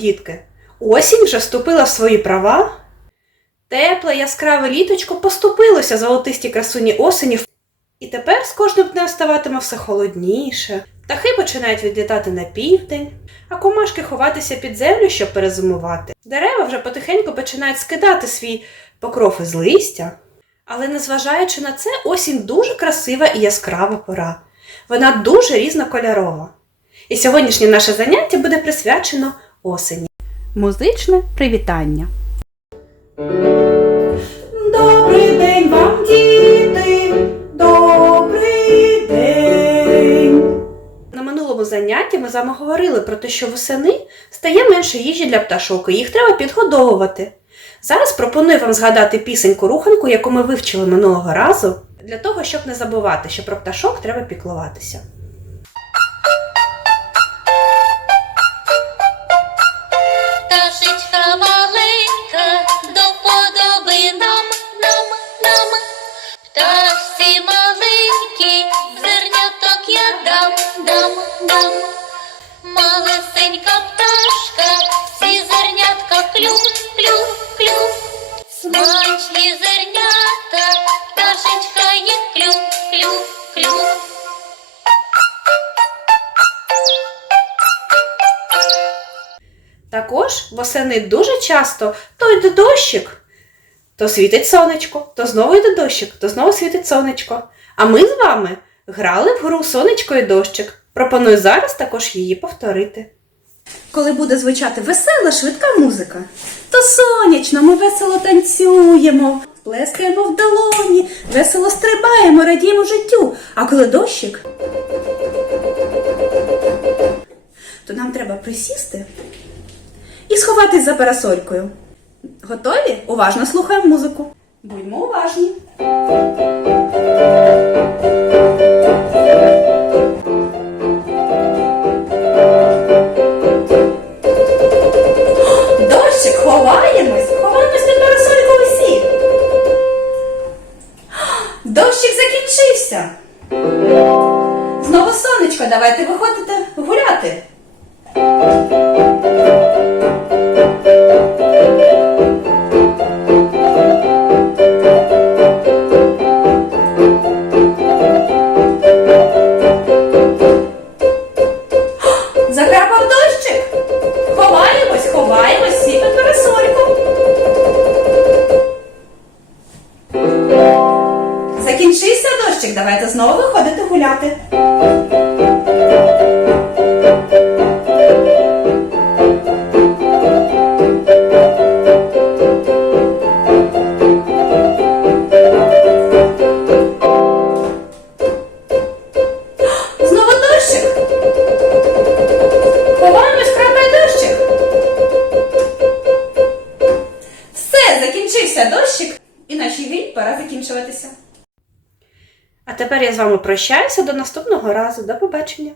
дітки! Осінь вже вступила в свої права. Тепле, яскраве літочко поступилося золотисті красуні осені, і тепер з кожним днем ставатиме все холодніше. Птахи починають відлітати на південь, а комашки ховатися під землю, щоб перезимувати. Дерева вже потихеньку починають скидати свій покров із листя. Але незважаючи на це, осінь дуже красива і яскрава пора. Вона дуже різнокольорова. І сьогоднішнє наше заняття буде присвячено осені. Музичне привітання. Добрий день вам, діти! Добрий день! На минулому занятті ми з вами говорили про те, що восени стає менше їжі для пташок, і їх треба підгодовувати. Зараз пропоную вам згадати пісеньку руханку, яку ми вивчили минулого разу, для того, щоб не забувати, що про пташок треба піклуватися. Дам. Малесенька пташка, всі зернятка клю, клю, клю. Смачні зернята, пташечка їх клю, клю, клю. Також восени дуже часто то йде дощик, то світить сонечко, то знову йде дощик, то знову світить сонечко. А ми з вами грали в гру сонечко і дощик. Пропоную зараз також її повторити. Коли буде звучати весела, швидка музика, то сонячно ми весело танцюємо, плескаємо в долоні, весело стрибаємо, радіємо життю. А коли дощик, то нам треба присісти і сховатись за парасолькою. Готові? Уважно слухаємо музику. Будьмо уважні. Сонечко, давайте виходите гуляти. Закрапав дощик. Ховаємось, ховаємось всі під парасольку. Закінчився дощик, давайте знову виходити гуляти. Пора закінчуватися. А тепер я з вами прощаюся до наступного разу. До побачення.